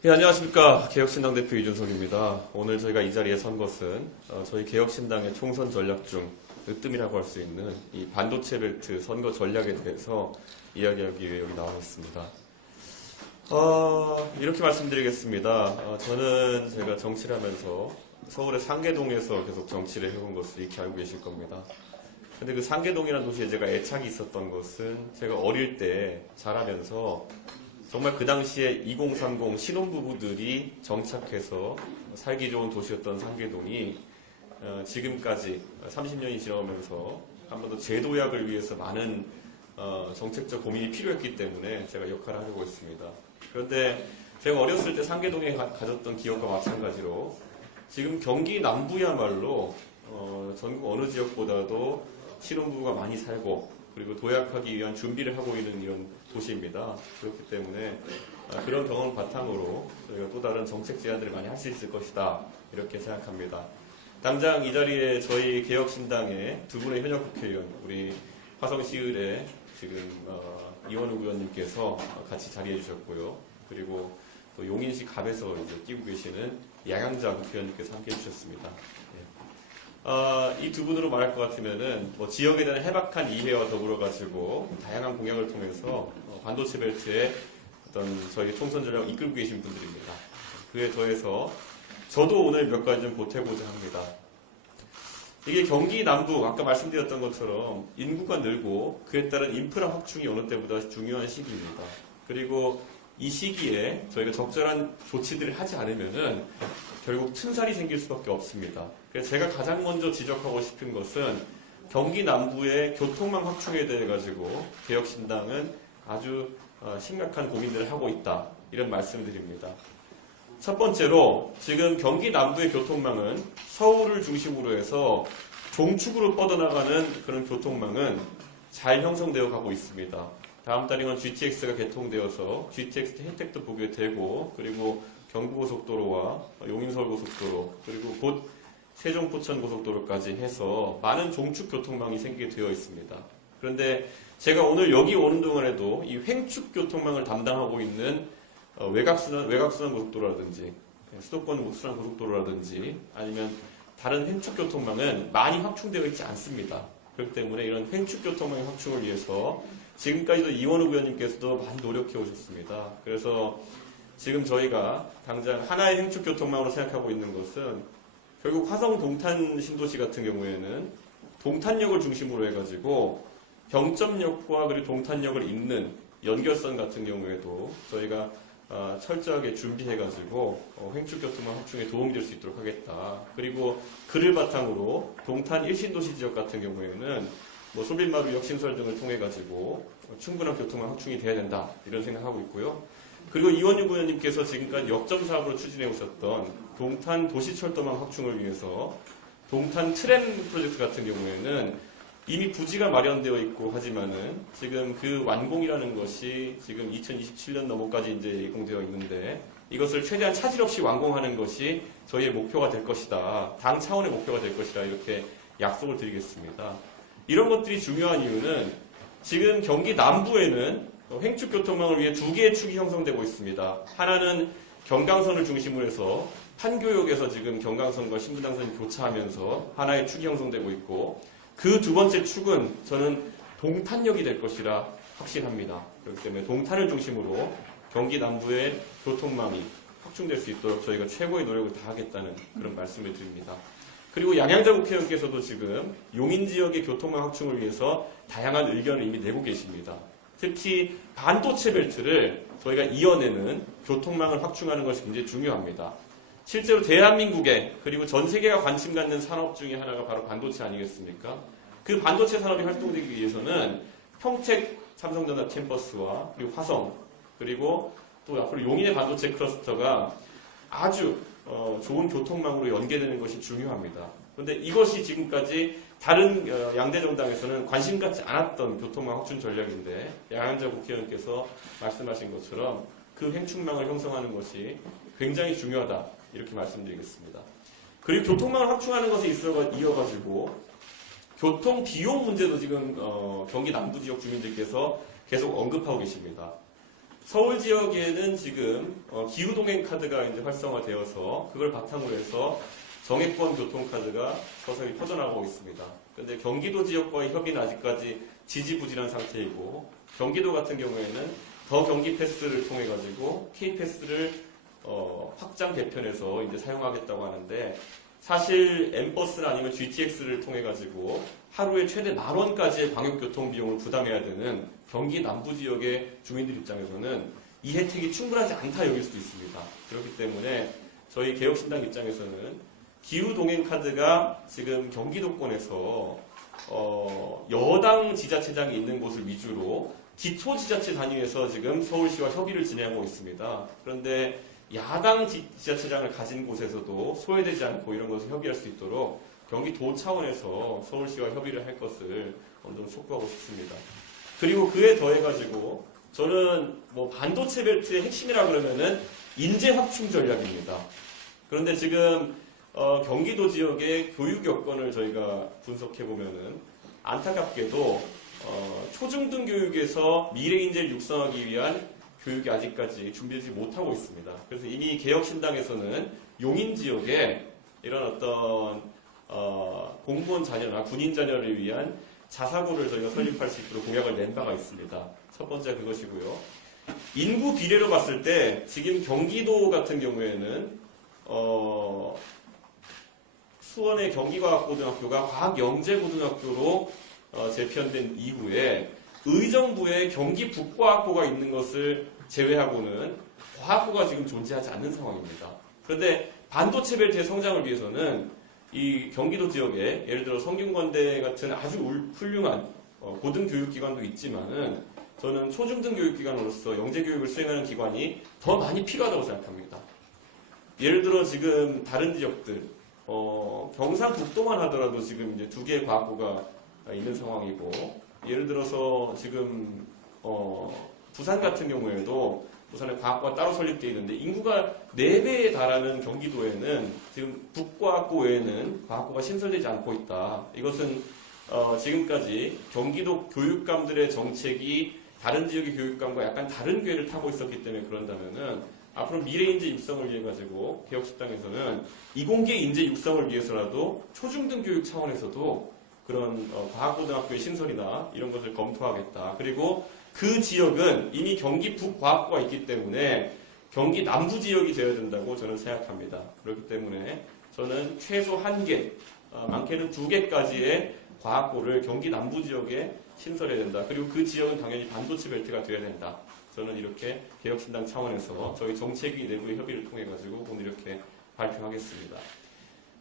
네, 안녕하십니까. 개혁신당 대표 이준석입니다. 오늘 저희가 이 자리에 선 것은 저희 개혁신당의 총선 전략 중 으뜸이라고 할 수 있는 이 반도체 벨트 선거 전략에 대해서 이야기하기 위해 여기 나와 있습니다. 이렇게 말씀드리겠습니다. 저는 제가 정치를 하면서 서울의 상계동에서 계속 정치를 해온 것을 익히 알고 계실 겁니다. 근데 그 상계동이라는 도시에 제가 애착이 있었던 것은 제가 어릴 때 자라면서 정말 그 당시에 2030 신혼부부들이 정착해서 살기 좋은 도시였던 상계동이 지금까지 30년이 지나오면서 한 번 더 재도약을 위해서 많은 정책적 고민이 필요했기 때문에 제가 역할을 하려고 했습니다. 그런데 제가 어렸을 때 상계동에 가졌던 기억과 마찬가지로 지금 경기 남부야말로 전국 어느 지역보다도 신혼부부가 많이 살고 그리고 도약하기 위한 준비를 하고 있는 이런 도시입니다. 그렇기 때문에 그런 경험을 바탕으로 저희가 또 다른 정책 제안들을 많이 할 수 있을 것이다 이렇게 생각합니다. 당장 이 자리에 저희 개혁신당의 두 분의 현역 국회의원, 우리 화성시의회 지금 이원욱 의원님께서 같이 자리해 주셨고요. 그리고 또 용인시 갑에서 이제 뛰고 계시는 양양자 국회의원님께서 함께 해주셨습니다. 이 두 분으로 말할 것 같으면은 지역에 대한 해박한 이해와 더불어 가지고 다양한 공약을 통해서 반도체 벨트의 어떤 저희 총선 전략을 이끌고 계신 분들입니다. 그에 더해서 저도 오늘 몇 가지 좀 보태고자 합니다. 이게 경기 남부 아까 말씀드렸던 것처럼 인구가 늘고 그에 따른 인프라 확충이 어느 때보다 중요한 시기입니다. 그리고 이 시기에 저희가 적절한 조치들을 하지 않으면은 결국 튼살이 생길 수밖에 없습니다. 그래서 제가 가장 먼저 지적하고 싶은 것은 경기 남부의 교통망 확충에 대해 가지고 개혁신당은 아주 심각한 고민들을 하고 있다. 이런 말씀드립니다. 첫 번째로 지금 경기 남부의 교통망은 서울을 중심으로 해서 종축으로 뻗어나가는 그런 교통망은 잘 형성되어 가고 있습니다. 다음 달이면 GTX가 개통되어서 GTX 혜택도 보게 되고 그리고 경부고속도로와 용인서울고속도로 그리고 곧 세종포천고속도로까지 해서 많은 종축 교통망이 생기게 되어 있습니다. 그런데 제가 오늘 여기 오는 동안에도 이 횡축 교통망을 담당하고 있는 외곽순환 고속도로라든지 수도권 순환 고속도로라든지 아니면 다른 횡축 교통망은 많이 확충되어 있지 않습니다. 그렇기 때문에 이런 횡축 교통망의 확충을 위해서 지금까지도 이원욱 의원님께서도 많이 노력해 오셨습니다. 그래서 지금 저희가 당장 하나의 횡축 교통망으로 생각하고 있는 것은 결국 화성 동탄 신도시 같은 경우에는 동탄역을 중심으로 해가지고 병점역과 그리고 동탄역을 잇는 연결선 같은 경우에도 저희가 철저하게 준비해가지고 횡축 교통망 확충에 도움이 될 수 있도록 하겠다. 그리고 그를 바탕으로 동탄 1신도시 지역 같은 경우에는 솔빛마루 역신설 등을 통해가지고 충분한 교통망 확충이 돼야 된다. 이런 생각하고 있고요. 그리고 이원육 의원님께서 지금까지 역점 사업으로 추진해 오셨던 동탄 도시철도망 확충을 위해서 동탄 트램 프로젝트 같은 경우에는 이미 부지가 마련되어 있고 하지만은 지금 그 완공이라는 것이 지금 2027년 넘어까지 이제 예공되어 있는데 이것을 최대한 차질 없이 완공하는 것이 저희의 목표가 될 것이다. 당 차원의 목표가 될 것이다. 이렇게 약속을 드리겠습니다. 이런 것들이 중요한 이유는 지금 경기 남부에는 횡축 교통망을 위해 두 개의 축이 형성되고 있습니다. 하나는 경강선을 중심으로 해서 판교역에서 지금 경강선과 신분당선이 교차하면서 하나의 축이 형성되고 있고 그 두 번째 축은 저는 동탄역이 될 것이라 확신합니다. 그렇기 때문에 동탄을 중심으로 경기 남부의 교통망이 확충될 수 있도록 저희가 최고의 노력을 다하겠다는 그런 말씀을 드립니다. 그리고 양양자 국회의원께서도 지금 용인 지역의 교통망 확충을 위해서 다양한 의견을 이미 내고 계십니다. 특히 반도체 벨트를 저희가 이어내는 교통망을 확충하는 것이 굉장히 중요합니다. 실제로 대한민국에 그리고 전 세계가 관심 갖는 산업 중에 하나가 바로 반도체 아니겠습니까? 그 반도체 산업이 활동되기 위해서는 평택 삼성전자 캠퍼스와 그리고 화성 그리고 또 앞으로 용인의 반도체 클러스터가 아주 좋은 교통망으로 연계되는 것이 중요합니다. 그런데 이것이 지금까지 다른 양대 정당에서는 관심 갖지 않았던 교통망 확충 전략인데 양양자 국회의원께서 말씀하신 것처럼 그 횡축망을 형성하는 것이 굉장히 중요하다 이렇게 말씀드리겠습니다. 그리고 교통망을 확충하는 것에 이어가지고 교통 비용 문제도 지금 경기 남부 지역 주민들께서 계속 언급하고 계십니다. 서울 지역에는 지금 기후동행 카드가 이제 활성화되어서 그걸 바탕으로 해서 정액권 교통카드가 서서히 퍼져나가고 있습니다. 그런데 경기도 지역과의 협의는 아직까지 지지부진한 상태이고, 경기도 같은 경우에는 더 경기 패스를 통해 가지고 K패스를 확장 개편해서 이제 사용하겠다고 하는데, 사실 M버스나 아니면 GTX를 통해 가지고 하루에 최대 10,000원까지의 광역교통 비용을 부담해야 되는 경기 남부 지역의 주민들 입장에서는 이 혜택이 충분하지 않다 여길 수도 있습니다. 그렇기 때문에 저희 개혁신당 입장에서는 기후동행카드가 지금 경기도권에서 여당 지자체장이 있는 곳을 위주로 기초지자체 단위에서 지금 서울시와 협의를 진행하고 있습니다. 그런데 야당 지자체장을 가진 곳에서도 소외되지 않고 이런 것을 협의할 수 있도록 경기도 차원에서 서울시와 협의를 할 것을 좀 촉구하고 싶습니다. 그리고 그에 더해가지고 저는 뭐 반도체 벨트의 핵심이라 그러면은 인재 확충 전략입니다. 그런데 지금 경기도 지역의 교육 여건을 저희가 분석해 보면은 안타깝게도 초중등 교육에서 미래 인재를 육성하기 위한 교육이 아직까지 준비되지 못하고 있습니다. 그래서 이미 개혁신당에서는 용인 지역에 이런 어떤 공무원 자녀나 군인 자녀를 위한 자사고를 저희가 설립할 수 있도록 공약을 낸 바가 있습니다. 첫 번째 그것이고요. 인구 비례로 봤을 때 지금 경기도 같은 경우에는 수원의 경기과학고등학교가 과학영재고등학교로 재편된 이후에 의정부에 경기 북과학고가 있는 것을 제외하고는 과학고가 지금 존재하지 않는 상황입니다. 그런데 반도체 벨트의 성장을 위해서는 이 경기도 지역에 예를 들어 성균관대 같은 아주 훌륭한 고등교육기관도 있지만은 저는 초중등 교육기관으로서 영재교육을 수행하는 기관이 더 많이 필요하다고 생각합니다. 예를 들어 지금 다른 지역들 경상북도만 하더라도 지금 이제 2개의 과학고가 있는 상황이고, 예를 들어서 지금 부산 같은 경우에도 부산에 과학고가 따로 설립되어 있는데 인구가 4배에 달하는 경기도에는 지금 북과학고 외에는 과학고가 신설되지 않고 있다. 이것은 지금까지 경기도 교육감들의 정책이 다른 지역의 교육감과 약간 다른 궤를 타고 있었기 때문에 그런다면은 앞으로 미래인재 육성을 위해 가지고 개혁신당에서는 이공계 인재 육성을 위해서라도 초중등 교육 차원에서도 그런 과학고등학교의 신설이나 이런 것을 검토하겠다. 그리고 그 지역은 이미 경기 북과학고가 있기 때문에 경기 남부 지역이 되어야 된다고 저는 생각합니다. 그렇기 때문에 저는 최소 1개, 많게는 2개까지의 과학고를 경기 남부 지역에 신설해야 된다. 그리고 그 지역은 당연히 반도체 벨트가 되어야 된다. 저는 이렇게 개혁신당 차원에서 저희 정책위 내부의 협의를 통해 가지고 오늘 이렇게 발표하겠습니다.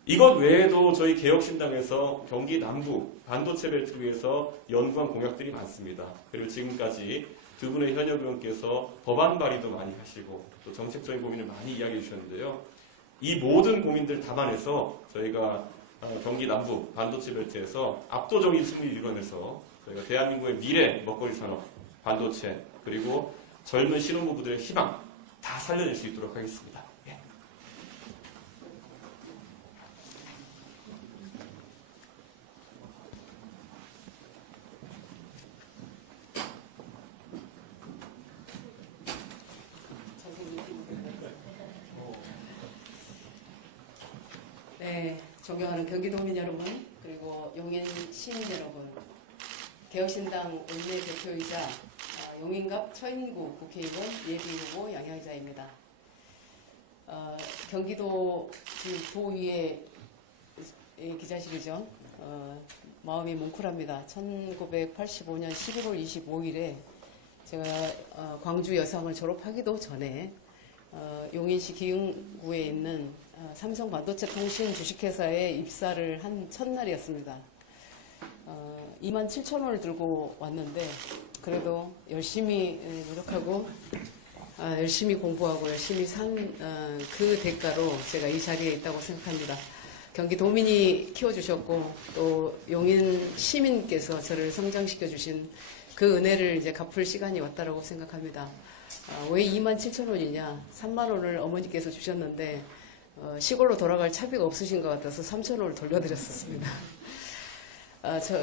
이것 외에도 저희 개혁신당에서 경기 남부 반도체 벨트를 위해서 연구한 공약들이 많습니다. 그리고 지금까지 두 분의 현역 의원께서 법안 발의도 많이 하시고 또 정책적인 고민을 많이 이야기해 주셨는데요. 이 모든 고민들 담아내서 저희가 경기 남부 반도체 벨트에서 압도적인 승리를 이뤄내서 저희가 대한민국의 미래 먹거리 산업, 반도체, 그리고 젊은 신혼부부들의 희망 다 살려낼 수 있도록 하겠습니다. 예. 네, 존경하는 경기도민 여러분, 그리고 용인 시민 여러분, 개혁신당 원내대표이자 용인갑 처인구 국회의원 예비후보 양향자입니다. 경기도 도의회 기자실이죠. 마음이 뭉클합니다. 1985년 11월 25일에 제가 광주 여성을 졸업하기도 전에 용인시 기흥구에 있는 삼성 반도체 통신 주식회사에 입사를 한 첫날이었습니다. 27,000원을 들고 왔는데 그래도 열심히 노력하고 열심히 공부하고 열심히 산 그 대가로 제가 이 자리에 있다고 생각합니다. 경기도민이 키워주셨고 또 용인 시민께서 저를 성장시켜 주신 그 은혜를 이제 갚을 시간이 왔다라고 생각합니다. 왜 27,000원이냐? 3만 원을 어머니께서 주셨는데 시골로 돌아갈 차비가 없으신 것 같아서 3,000원을 돌려드렸었습니다.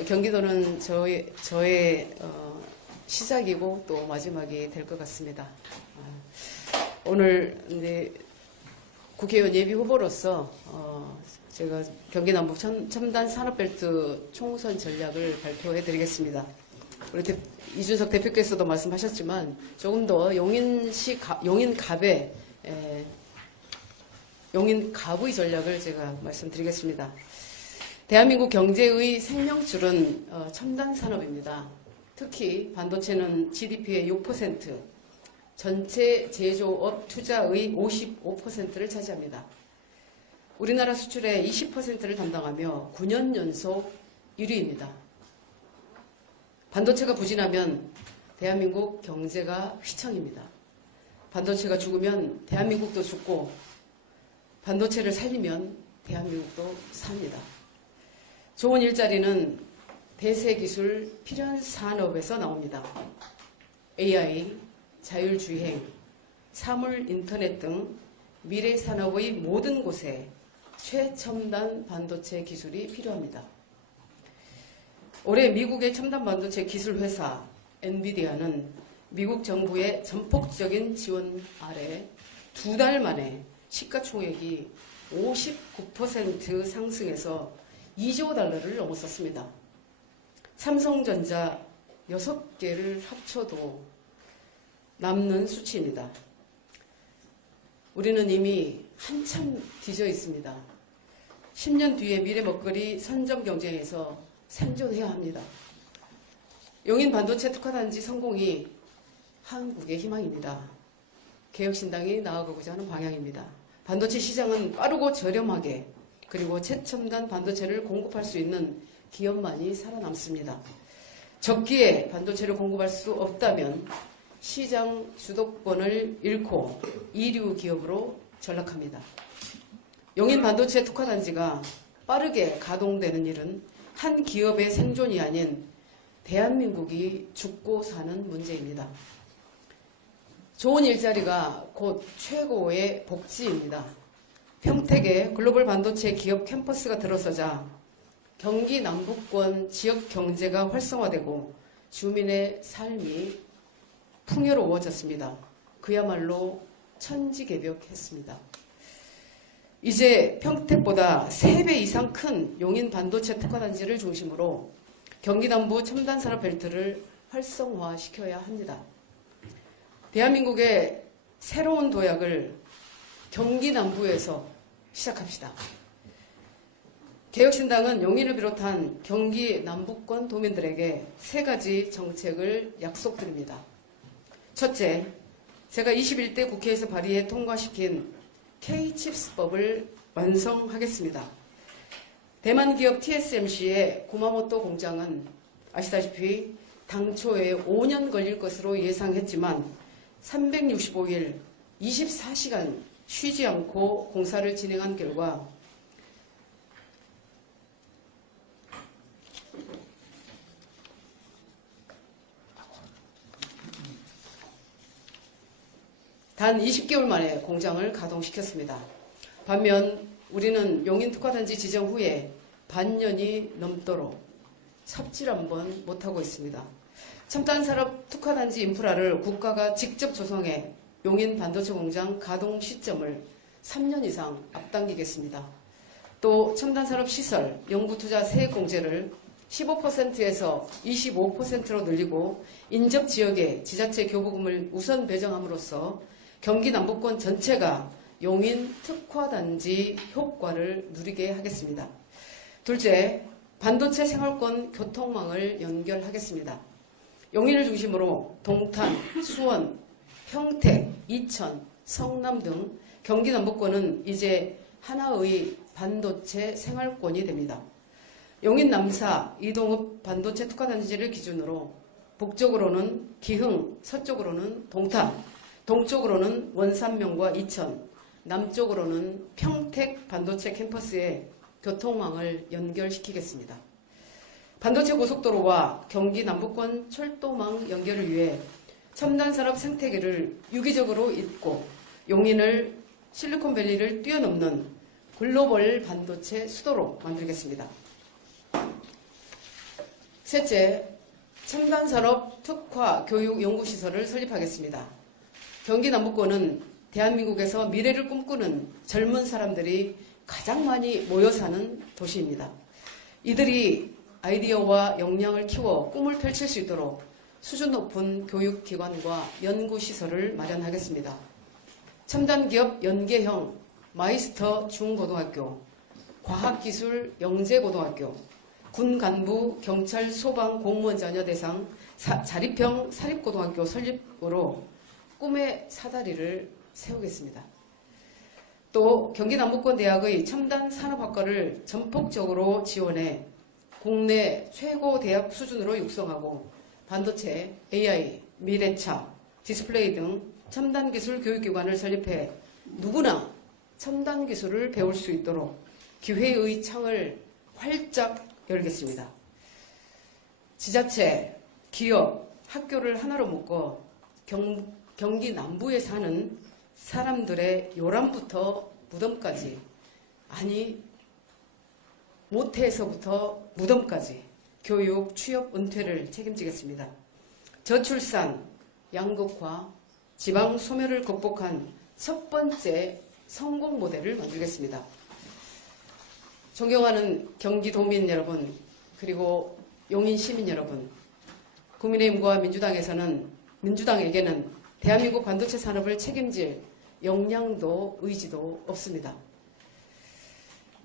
경기도는 저의 시작이고 또 마지막이 될 것 같습니다. 오늘 이제 국회의원 예비 후보로서 제가 경기 남북 첨단 산업벨트 총선 전략을 발표해 드리겠습니다. 우리 이준석 대표께서도 말씀하셨지만 조금 더 용인갑의 전략을 제가 말씀드리겠습니다. 대한민국 경제의 생명줄은 첨단 산업입니다. 특히 반도체는 GDP의 6%, 전체 제조업 투자의 55%를 차지합니다. 우리나라 수출의 20%를 담당하며 9년 연속 1위입니다. 반도체가 부진하면 대한민국 경제가 휘청입니다. 반도체가 죽으면 대한민국도 죽고 반도체를 살리면 대한민국도 삽니다. 좋은 일자리는 대세기술 필연 산업에서 나옵니다. AI, 자율주행, 사물인터넷 등 미래산업의 모든 곳에 최첨단 반도체 기술이 필요합니다. 올해 미국의 첨단 반도체 기술 회사 엔비디아는 미국 정부의 전폭적인 지원 아래 2달 만에 시가총액이 59% 상승해서 2조 달러를 넘어섰습니다. 삼성전자 6개를 합쳐도 남는 수치입니다. 우리는 이미 한참 뒤져 있습니다. 10년 뒤에 미래 먹거리 선점 경쟁에서 생존해야 합니다. 용인 반도체 특화단지 성공이 한국의 희망입니다. 개혁신당이 나아가고자 하는 방향입니다. 반도체 시장은 빠르고 저렴하게 그리고 최첨단 반도체를 공급할 수 있는 기업만이 살아남습니다. 적기에 반도체를 공급할 수 없다면 시장 주도권을 잃고 이류 기업으로 전락합니다. 용인 반도체 특화단지가 빠르게 가동되는 일은 한 기업의 생존이 아닌 대한민국이 죽고 사는 문제입니다. 좋은 일자리가 곧 최고의 복지입니다. 평택에 글로벌 반도체 기업 캠퍼스가 들어서자 경기 남부권 지역 경제가 활성화되고 주민의 삶이 풍요로워졌습니다. 그야말로 천지개벽했습니다. 이제 평택보다 3배 이상 큰 용인 반도체 특화단지를 중심으로 경기 남부 첨단 산업 벨트를 활성화시켜야 합니다. 대한민국의 새로운 도약을 경기 남부에서 시작합시다. 개혁신당은 용인을 비롯한 경기 남부권 도민들에게 3가지 정책을 약속드립니다. 첫째, 제가 21대 국회에서 발의해 통과시킨 K-칩스법을 완성하겠습니다. 대만 기업 TSMC의 구마모토 공장은 아시다시피 당초에 5년 걸릴 것으로 예상했지만 365일 24시간 쉬지 않고 공사를 진행한 결과 단 20개월 만에 공장을 가동시켰습니다. 반면 우리는 용인 특화단지 지정 후에 반년이 넘도록 삽질 한번 못하고 있습니다. 첨단산업 특화단지 인프라를 국가가 직접 조성해 용인 반도체 공장 가동 시점을 3년 이상 앞당기겠습니다. 또 첨단산업 시설, 연구투자 세액공제를 15%에서 25%로 늘리고 인접 지역에 지자체 교부금을 우선 배정함으로써 경기 남부권 전체가 용인 특화단지 효과를 누리게 하겠습니다. 둘째, 반도체 생활권 교통망을 연결하겠습니다. 용인을 중심으로 동탄, 수원, 평택, 이천, 성남 등 경기 남부권은 이제 하나의 반도체 생활권이 됩니다. 용인 남사, 이동읍 반도체 특화단지를 기준으로 북쪽으로는 기흥, 서쪽으로는 동탄, 동쪽으로는 원산명과 이천, 남쪽으로는 평택 반도체 캠퍼스에 교통망을 연결시키겠습니다. 반도체 고속도로와 경기 남부권 철도망 연결을 위해 첨단산업 생태계를 유기적으로 잇고 용인을 실리콘밸리를 뛰어넘는 글로벌 반도체 수도로 만들겠습니다. 셋째, 첨단산업 특화 교육 연구시설을 설립하겠습니다. 경기 남부권은 대한민국에서 미래를 꿈꾸는 젊은 사람들이 가장 많이 모여 사는 도시입니다. 이들이 아이디어와 역량을 키워 꿈을 펼칠 수 있도록 수준 높은 교육기관과 연구시설을 마련하겠습니다. 첨단기업 연계형 마이스터 중고등학교, 과학기술 영재고등학교, 군간부 경찰 소방 공무원 자녀 대상 자립형 사립고등학교 설립으로 꿈의 사다리를 세우겠습니다. 또 경기 남부권 대학의 첨단 산업학과를 전폭적으로 지원해 국내 최고 대학 수준으로 육성하고 반도체, AI, 미래차, 디스플레이 등 첨단 기술 교육기관을 설립해 누구나 첨단 기술을 배울 수 있도록 기회의 창을 활짝 열겠습니다. 지자체, 기업, 학교를 하나로 묶어 경기 남부에 사는 사람들의 요람부터 무덤까지, 아니 모태에서부터 무덤까지 교육, 취업, 은퇴를 책임지겠습니다. 저출산, 양극화, 지방 소멸을 극복한 첫 번째 성공 모델을 만들겠습니다. 존경하는 경기도민 여러분, 그리고 용인 시민 여러분, 국민의힘과 민주당에게는 대한민국 반도체 산업을 책임질 역량도 의지도 없습니다.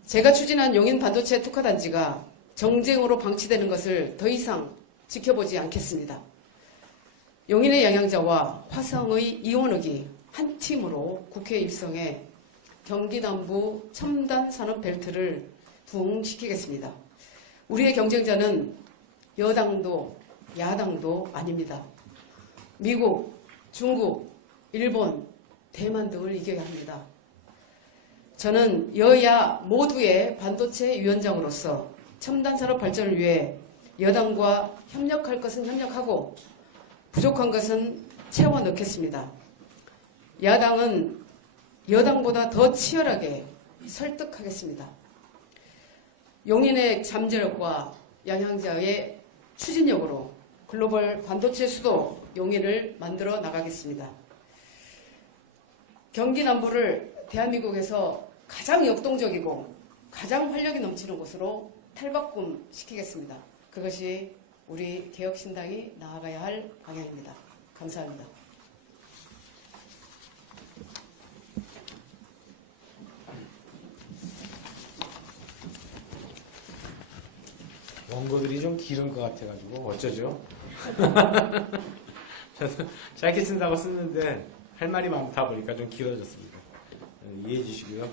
제가 추진한 용인 반도체 특화단지가 정쟁으로 방치되는 것을 더 이상 지켜보지 않겠습니다. 용인의 양양자와 화성의 이원욱이 한 팀으로 국회에 입성해 경기 남부 첨단 산업 벨트를 부흥시키겠습니다. 우리의 경쟁자는 여당도 야당도 아닙니다. 미국, 중국, 일본, 대만 등을 이겨야 합니다. 저는 여야 모두의 반도체 위원장으로서 첨단 산업 발전을 위해 여당과 협력할 것은 협력하고 부족한 것은 채워 넣겠습니다. 야당은 여당보다 더 치열하게 설득하겠습니다. 용인의 잠재력과 양양자의 추진력으로 글로벌 반도체 수도 용인을 만들어 나가겠습니다. 경기 남부를 대한민국에서 가장 역동적이고 가장 활력이 넘치는 곳으로 탈바꿈 시키겠습니다. 그것이 우리 개혁신당이 나아가야 할 방향입니다. 감사합니다. 원고들이 좀 길은 것 같아가지고 어쩌죠? 저도 짧게 쓴다고 썼는데 할 말이 많다 보니까 좀 길어졌습니다. 이해해 주시고요.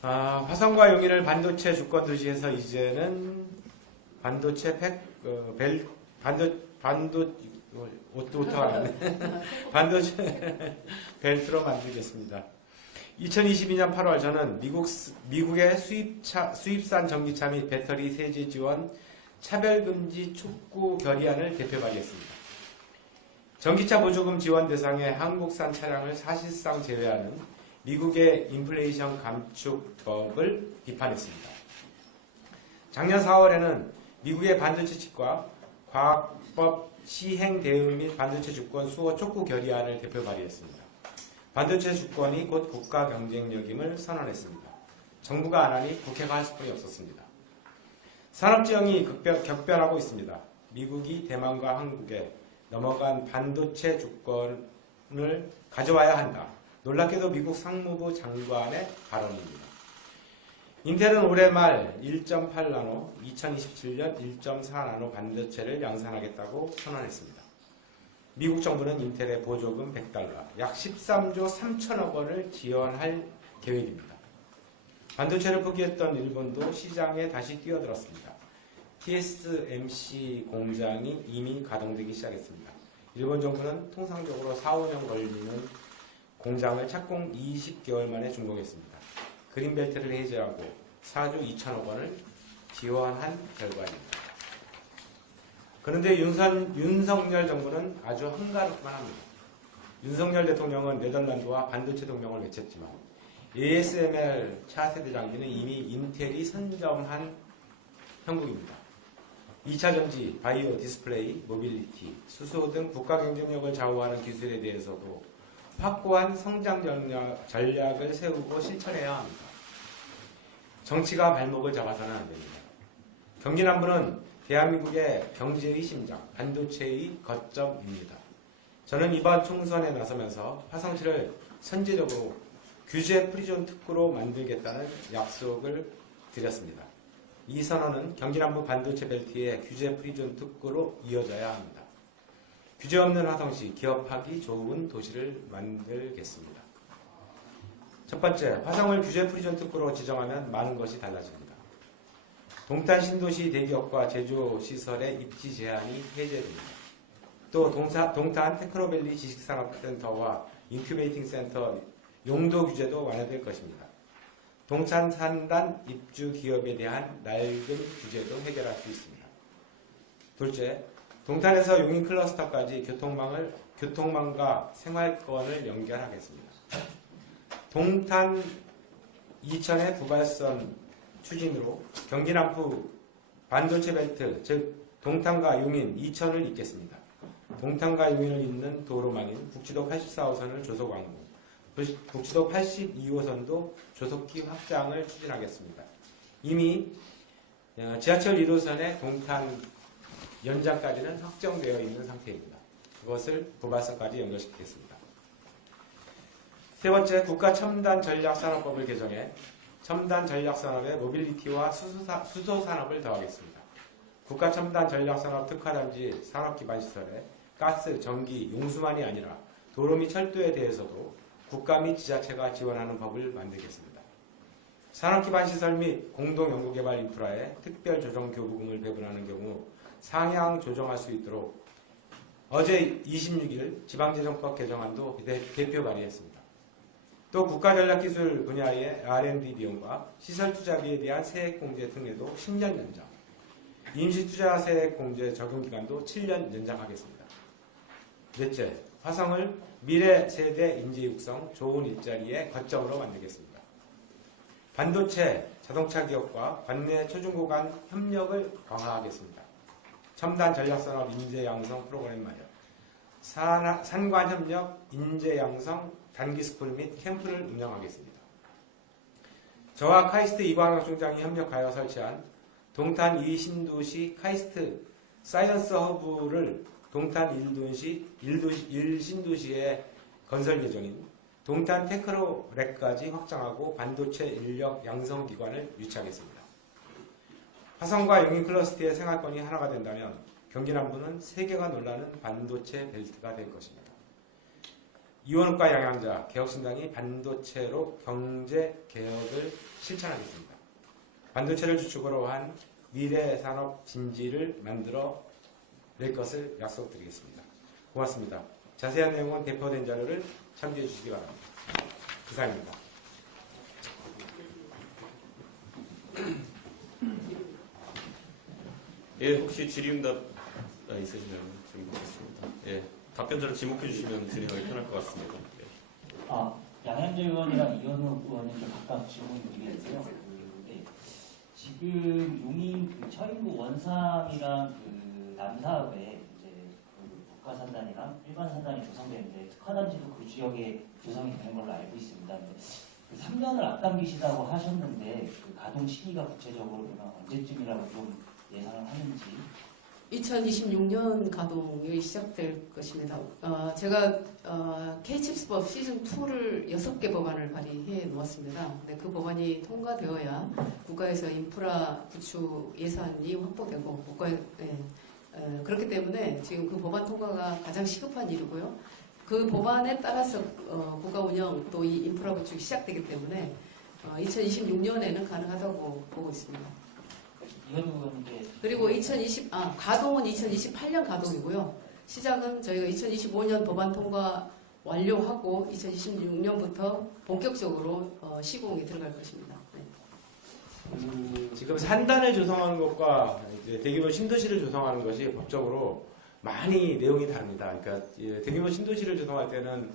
화성과 용인을 반도체 주권 도시에서 이제는 반도체 반도체 벨트로 만들겠습니다. 2022년 8월 저는 미국의 수입산 전기차 및 배터리 세제 지원 차별금지 촉구 결의안을 대표 발의했습니다. 전기차 보조금 지원 대상의 한국산 차량을 사실상 제외하는 미국의 인플레이션 감축법을 비판했습니다. 작년 4월에는 미국의 반도체 칩과 과학법 시행 대응 및 반도체 주권 수호 촉구 결의안을 대표 발의했습니다. 반도체 주권이 곧 국가 경쟁력임을 선언했습니다. 정부가 안 하니 국회가 할 수밖에 없었습니다. 산업지형이 격변하고 있습니다. 미국이 대만과 한국에 넘어간 반도체 주권을 가져와야 한다. 놀랍게도 미국 상무부 장관의 발언입니다. 인텔은 올해 말 1.8나노, 2027년 1.4나노 반도체를 양산하겠다고 선언했습니다. 미국 정부는 인텔의 보조금 $100, 약 13조 3천억 원을 지원할 계획입니다. 반도체를 포기했던 일본도 시장에 다시 뛰어들었습니다. TSMC 공장이 이미 가동되기 시작했습니다. 일본 정부는 통상적으로 4-5년 걸리는 공장을 착공 20개월 만에 준공했습니다. 그린벨트를 해제하고 4조 2천억 원을 지원한 결과입니다. 그런데 윤석열 정부는 아주 한가롭기만 합니다. 윤석열 대통령은 네덜란드와 반도체 동맹을 맺혔지만 ASML 차세대 장비는 이미 인텔이 선점한 형국입니다. 2차 전지, 바이오 디스플레이, 모빌리티, 수소 등 국가 경쟁력을 좌우하는 기술에 대해서도 확고한 성장 전략을 세우고 실천해야 합니다. 정치가 발목을 잡아서는 안 됩니다. 경기 남부는 대한민국의 경제의 심장, 반도체의 거점입니다. 저는 이번 총선에 나서면서 화성시를 선제적으로 규제 프리존 특구로 만들겠다는 약속을 드렸습니다. 이 선언은 경기남부 반도체 벨트의 규제 프리존 특구로 이어져야 합니다. 규제 없는 화성시, 기업하기 좋은 도시를 만들겠습니다. 첫 번째, 화성을 규제 프리존 특구로 지정하면 많은 것이 달라집니다. 동탄 신도시 대기업과 제조시설의 입지 제한이 해제됩니다. 또 동탄 테크노밸리 지식산업센터와 인큐베이팅 센터 용도 규제도 완화될 것입니다. 동탄 산단 입주 기업에 대한 낡은 규제도 해결할 수 있습니다. 둘째, 동탄에서 용인 클러스터까지 교통망과 생활권을 연결하겠습니다. 동탄 이천의 부발선 추진으로 경기 남부 반도체 벨트, 즉 동탄과 용인, 이천을 잇겠습니다. 동탄과 용인을 잇는 도로망인 국지도 84호선을 조속 완공, 국지도 82호선도 조속히 확장을 추진하겠습니다. 이미 지하철 1호선의 동탄 연장까지는 확정되어 있는 상태입니다. 그것을 부발선까지 연결시키겠습니다. 세 번째, 국가 첨단 전략산업법을 개정해 첨단 전략산업에 모빌리티와 수소 산업을 더하겠습니다. 국가 첨단 전략산업 특화단지 산업기반시설에 가스, 전기, 용수만이 아니라 도로 및 철도에 대해서도 국가 및 지자체가 지원하는 법을 만들겠습니다. 산업기반시설 및 공동연구개발 인프라에 특별조정교부금을 배분하는 경우 상향 조정할 수 있도록 어제 26일 지방재정법 개정안도 대표 발의했습니다. 또 국가전략기술 분야의 R&D 비용과 시설투자비에 대한 세액공제 특례도 10년 연장, 임시투자 세액공제 적용기간도 7년 연장하겠습니다. 넷째, 화성을 미래 세대 인재 육성, 좋은 일자리의 거점으로 만들겠습니다. 반도체, 자동차 기업과 관내 초중고 간 협력을 강화하겠습니다. 첨단 전략산업 인재 양성 프로그램 마련, 산관 협력 인재 양성 단기 스쿨 및 캠프를 운영하겠습니다. 저와 카이스트 이광혁 총장이 협력하여 설치한 동탄 2신도시 카이스트 사이언스 허브를 동탄 1신도시의 건설 예정인 동탄 테크노랩까지 확장하고 반도체 인력 양성기관을 유치하겠습니다. 화성과 용인 클러스터의 생활권이 하나가 된다면 경기 남부는 세계가 놀라는 반도체 벨트가 될 것입니다. 이원욱과 양양자, 개혁신당이 반도체로 경제 개혁을 실천하겠습니다. 반도체를 주축으로 한 미래 산업 진지를 만들어 낼 것을 약속드리겠습니다. 고맙습니다. 자세한 내용은 배포된 자료를 참조해 주시기 바랍니다. 기사입니다. 예, 혹시 질의응답 있으시면 좀 보겠습니다. 예, 답변자를 지목해 주시면 진행하기 편할 것 같습니다. 예. 양현재 의원이랑 이현우 의원님 좀 각각 질문 드리겠고요. 지금 용인 처인구 원상이랑 남사읍에 이제 국가산단이랑 일반 산단이 조성되는데 특화단지도 그 지역에 조성이 되는 걸로 알고 있습니다. 3년을 앞당기시다고 하셨는데 가동 시기가 구체적으로 언제쯤이라고 좀 예상을 하는지. 2026년 가동이 시작될 것입니다. 제가 K칩스법 시즌2를 6개 법안을 발의해 놓았습니다. 근데 그 법안이 통과되어야 국가에서 인프라 구축 예산이 확보되고 그렇기 때문에 지금 그 법안 통과가 가장 시급한 일이고요. 그 법안에 따라서 국가 운영 또 이 인프라 구축이 시작되기 때문에 2026년에는 가능하다고 보고 있습니다. 그리고 가동은 2028년 가동이고요. 시작은 저희가 2025년 법안 통과 완료하고 2026년부터 본격적으로 시공이 들어갈 것입니다. 네. 지금 산단을 조성하는 것과 대규모 신도시를 조성하는 것이 법적으로 많이 내용이 다릅니다. 그러니까 대규모 신도시를 조성할 때는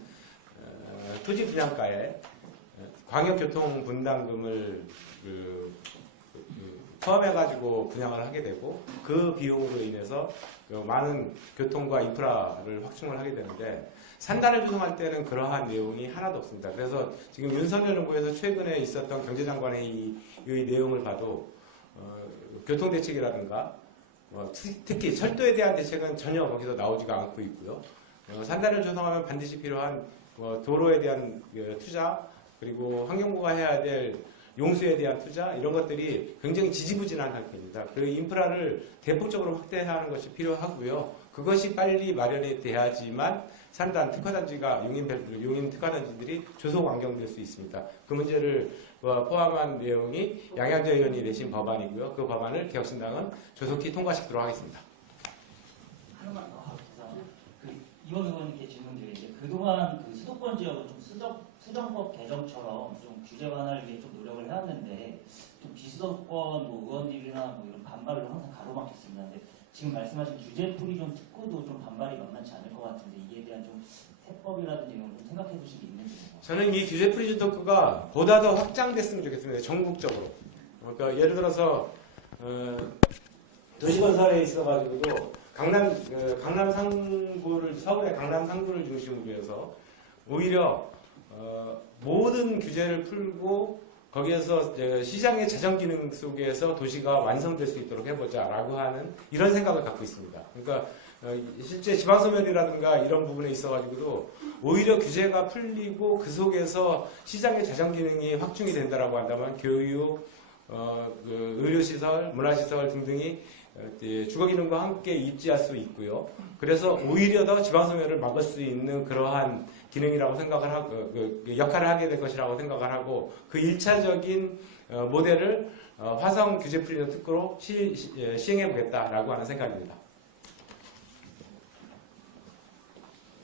토지 분양가에 광역교통 분담금을 포함해가지고 분양을 하게 되고 그 비용으로 인해서 많은 교통과 인프라를 확충을 하게 되는데 산단을 조성할 때는 그러한 내용이 하나도 없습니다. 그래서 지금 윤석열 정부에서 최근에 있었던 경제장관의 이 내용을 봐도 교통대책이라든가 특히 철도에 대한 대책은 전혀 거기서 나오지가 않고 있고요. 산단을 조성하면 반드시 필요한 도로에 대한 투자 그리고 환경부가 해야 될 용수에 대한 투자 이런 것들이 굉장히 지지부진한 상태입니다. 그 인프라를 대폭적으로 확대하는 것이 필요하고요. 그것이 빨리 마련이 돼야지만 산단 특화단지가 용인 특화단지들이 조속 완경될 수 있습니다. 그 문제를 포함한 내용이 양양자 의원이 내신 법안이고요. 그 법안을 개혁신당은 조속히 통과시키도록 하겠습니다. 하나만 더 이원 의원님께 질문드리는데 그동안 그 수도권 지역은 좀 수정법 개정처럼 좀 규제 완화를 위해 좀 노력을 해왔는데 좀 비수도권 의원들이나 이런 반발로 항상 가로막혔습니다. 근데 지금 말씀하신 규제 풀이 좀 특구도 좀 반발이 만만치 않을 것 같은데 이에 대한 좀 세법이라든지 이런 걸 좀 생각해 보신 게 있는지. 저는 이 규제 프리즌 토크가 보다 더 확장됐으면 좋겠습니다. 전국적으로. 그러니까 예를 들어서 도시건설에 있어가지고도 강남 상구를 서울의 강남 상구를 중심으로 해서 오히려 모든 규제를 풀고 거기에서 시장의 자정 기능 속에서 도시가 완성될 수 있도록 해보자라고 하는 이런 생각을 갖고 있습니다. 그러니까 실제 지방소멸이라든가 이런 부분에 있어가지고도 오히려 규제가 풀리고 그 속에서 시장의 자정 기능이 확충이 된다라고 한다면 교육, 의료시설, 문화시설 등등이 주거기능과 함께 입지할 수 있고요. 그래서 오히려 더 지방소멸을 막을 수 있는 그러한 기능이라고 생각을 하고 역할을 하게 될 것이라고 생각을 하고 그 1차적인 모델을 화성 규제 풀리는 특구로 시행해 보겠다라고 하는 생각입니다.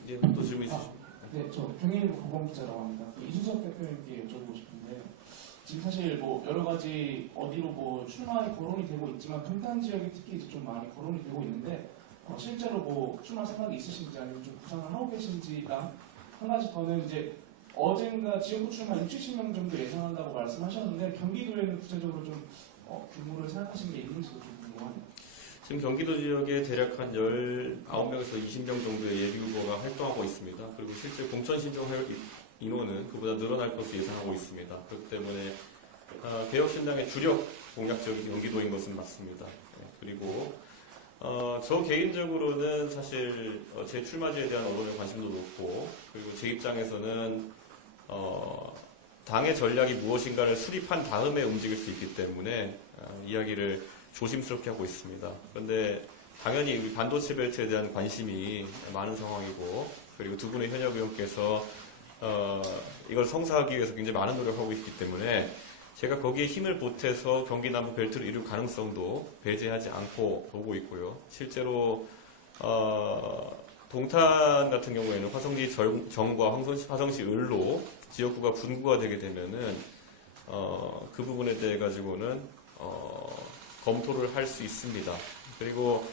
예, 또 질문 있으십니까? 네, 저 경인일보 고범 기자라고 합니다. 이준석 대표님께 여쭤보고 싶은데 지금 사실 뭐 여러 가지 어디로 뭐 출마에 거론이 되고 있지만 금탄 지역이 특히 이제 좀 많이 거론이 되고 있는데 실제로 뭐 출마 생각이 있으신지 아니면 좀 구상을 하고 계신지랑 한 가지 더는 이제 어젠가 지역구 출마 60명 정도 예상한다고 말씀하셨는데 경기도에는 구체적으로 좀 규모를 생각하신 게 있는지도 좀 궁금하네요. 지금 경기도 지역에 대략 한 19명에서 20명 정도의 예비 후보가 활동하고 있습니다. 그리고 실제 공천 신청할 인원은 그보다 늘어날 것으로 예상하고 있습니다. 그렇기 때문에 개혁신당의 주력 공약 지역이 경기도인 것은 맞습니다. 그리고 저 개인적으로는 사실 제 출마지에 대한 언론의 관심도 높고 그리고 제 입장에서는 당의 전략이 무엇인가를 수립한 다음에 움직일 수 있기 때문에 이야기를 조심스럽게 하고 있습니다. 그런데 당연히 우리 반도체 벨트에 대한 관심이 많은 상황이고 그리고 두 분의 현역 의원께서 이걸 성사하기 위해서 굉장히 많은 노력을 하고 있기 때문에 제가 거기에 힘을 보태서 경기 남부 벨트를 이룰 가능성도 배제하지 않고 보고 있고요. 실제로 동탄 같은 경우에는 화성시 정과 화성시 을로 지역구가 분구가 되게 되면은 그 부분에 대해 가지고는 검토를 할 수 있습니다. 그리고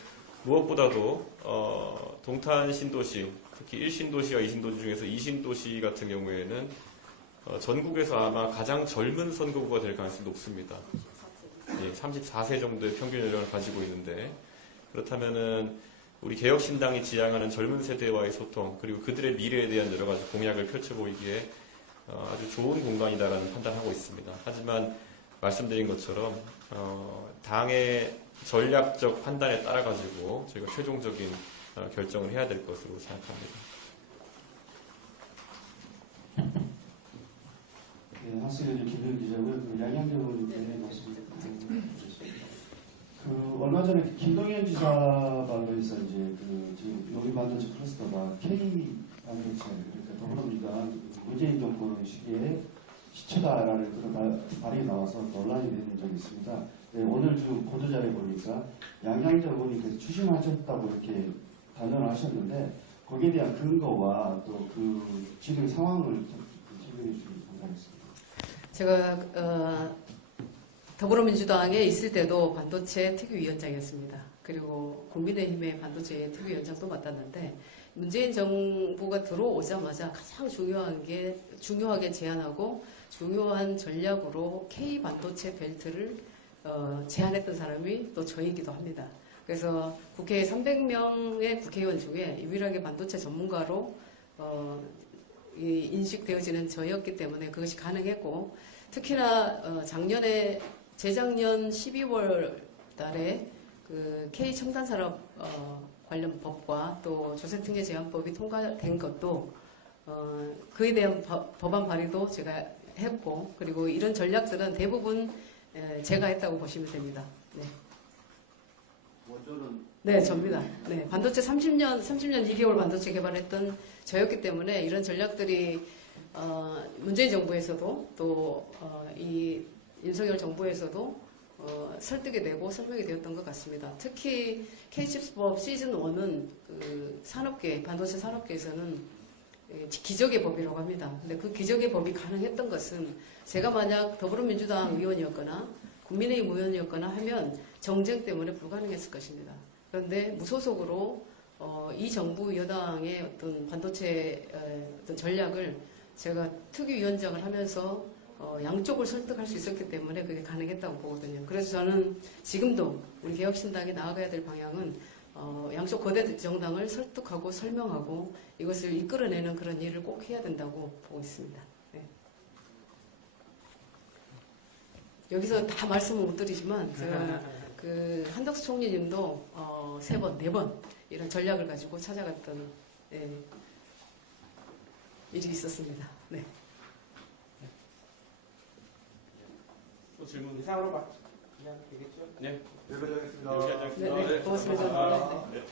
무엇보다도 동탄 신도시, 특히 1신도시와 2신도시 중에서 2신도시 같은 경우에는 전국에서 아마 가장 젊은 선거구가 될 가능성이 높습니다. 예, 34세 정도의 평균 연령을 가지고 있는데 그렇다면은 우리 개혁신당이 지향하는 젊은 세대와의 소통 그리고 그들의 미래에 대한 여러 가지 공약을 펼쳐보이기에 아주 좋은 공간이다라는 판단을 하고 있습니다. 하지만 말씀드린 것처럼 당의 전략적 판단에 따라 가지고 저희가 최종적인 결정을 해야 될 것으로 생각합니다. 네, 하스연 김현 기자고요. 그 양양대 의원님께 말씀 주셨습니다. 얼마 전에 김동연 지사 발언에서 이제 지금 용인 반도체 클러스터가 K 반도체 그러니까 더불어민주당 문재인 정권 시기에 시체다라는 그런 발언이 나와서 논란이 되는 적이 있습니다. 네, 오늘 좀 보도자료 보니까 양양자 의원님께서 추심하셨다고 이렇게 단언을 하셨는데 거기에 대한 근거와 또 그 지금 상황을 좀 설명해 주시면 감사하겠습니다. 제가 더불어민주당에 있을 때도 반도체 특위위원장이었습니다. 그리고 국민의힘의 반도체 특위위원장도 맡았는데 문재인 정부가 들어오자마자 가장 중요하게 제안하고 중요한 전략으로 K 반도체 벨트를 제안했던 사람이 또 저이기도 합니다. 그래서 국회에 300명의 국회의원 중에 유일하게 반도체 전문가로 인식되어지는 저였기 때문에 그것이 가능했고, 특히나 재작년 12월 달에 그 K 첨단 산업 관련 법과 또 조세특례 제한법이 통과된 것도 그에 대한 법안 발의도 제가 했고, 그리고 이런 전략들은 대부분 제가 했다고 보시면 됩니다. 네. 네, 접니다. 네, 반도체 30년 2개월 반도체 개발했던 저였기 때문에 이런 전략들이 문재인 정부에서도 또 이 윤석열 정부에서도 설득이 되고 설명이 되었던 것 같습니다. 특히 K칩스법 시즌 1은 그 반도체 산업계에서는 기적의 법이라고 합니다. 근데 그 기적의 법이 가능했던 것은 제가 만약 더불어민주당 의원이었거나 국민의힘 의원이었거나 하면 정쟁 때문에 불가능했을 것입니다. 그런데 무소속으로 이 정부 여당의 어떤 반도체 어떤 전략을 제가 특위위원장을 하면서 양쪽을 설득할 수 있었기 때문에 그게 가능했다고 보거든요. 그래서 저는 지금도 우리 개혁신당이 나아가야 될 방향은 양쪽 거대 정당을 설득하고 설명하고 이것을 이끌어내는 그런 일을 꼭 해야 된다고 보고 있습니다. 네. 여기서 다 말씀을 못 드리지만 제가 그 한덕수 총리님도 3번, 4번 이런 전략을 가지고 찾아갔던 일이 있었습니다. 네. 또 질문 이상으로 그냥 되겠죠? 네. 여기까지 하겠습니다. 네, 고맙습니다. 네. 네.